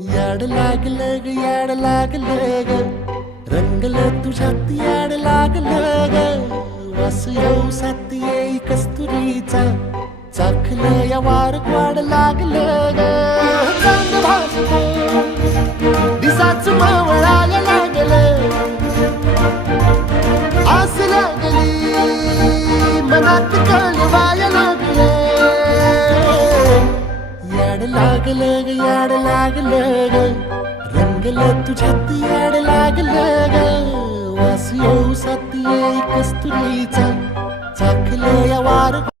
याड लागलं ग याड लागलं ग रंगलं तुझ्यात याड लागलं ग वास येऊ सात येई कस्तुरीचा. चाखलं या वार वाड लागलं ग चांग भासतो दिसाच मावळायला लागलं. आस लागली मनात कळलं लागलं ग याड लागलं ग रंगलं तुझ्यात याड लागलं ग वास येऊ सात येई कस्तुरीचा चाखलं या वार